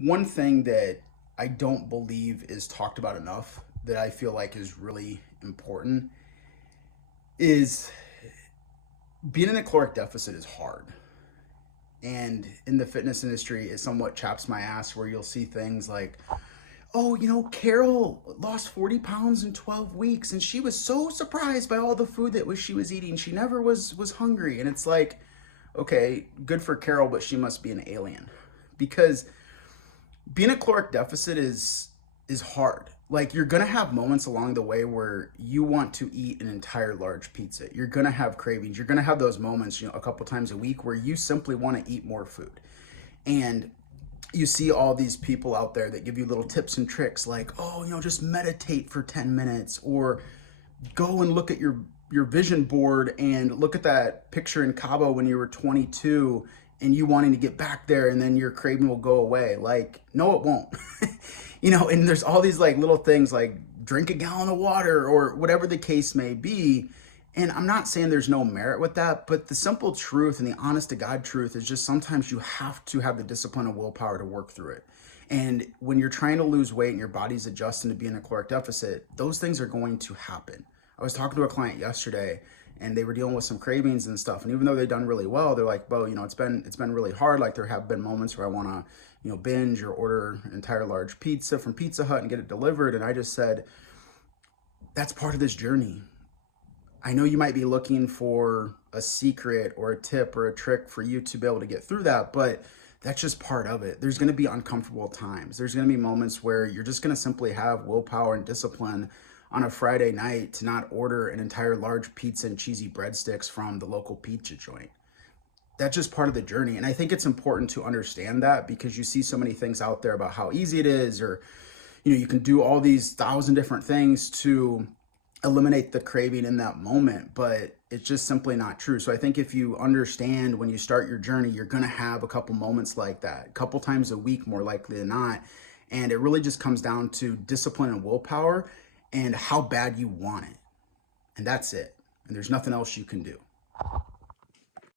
One thing that I don't believe is talked about enough that I feel like is really important is being in a caloric deficit is hard. And in the fitness industry, it somewhat chaps my ass where you'll see things like, oh, Carol lost 40 pounds in 12 weeks and she was so surprised by all the food she was eating. She never was hungry. And it's like, okay, good for Carol, but she must be an alien. Because being a caloric deficit is hard. Like, you're gonna have moments along the way where you want to eat an entire large pizza. You're gonna have cravings. You're gonna have those moments, a couple times a week where you simply want to eat more food. And you see all these people out there that give you little tips and tricks like, oh, just meditate for 10 minutes, or go and look at your vision board and look at that picture in Cabo when you were 22 and you wanting to get back there, and then your craving will go away. Like, no, it won't. And there's all these like little things like drink a gallon of water or whatever the case may be. And I'm not saying there's no merit with that, but the simple truth and the honest to God truth is just sometimes you have to have the discipline and willpower to work through it. And when you're trying to lose weight and your body's adjusting to be in a caloric deficit, those things are going to happen. I was talking to a client yesterday and they were dealing with some cravings and stuff. And even though they've done really well, they're like, Bo, it's been really hard. Like, there have been moments where I want to, binge or order an entire large pizza from Pizza Hut and get it delivered. And I just said, that's part of this journey. I know you might be looking for a secret or a tip or a trick for you to be able to get through that, but that's just part of it. There's going to be uncomfortable times. There's going to be moments where you're just going to simply have willpower and discipline on a Friday night to not order an entire large pizza and cheesy breadsticks from the local pizza joint. That's just part of the journey. And I think it's important to understand that, because you see so many things out there about how easy it is, or, you can do all these 1,000 different things to eliminate the craving in that moment, but it's just simply not true. So I think if you understand when you start your journey, you're going to have a couple moments like that, a couple times a week, more likely than not. And it really just comes down to discipline and willpower and how bad you want it. And that's it. And there's nothing else you can do.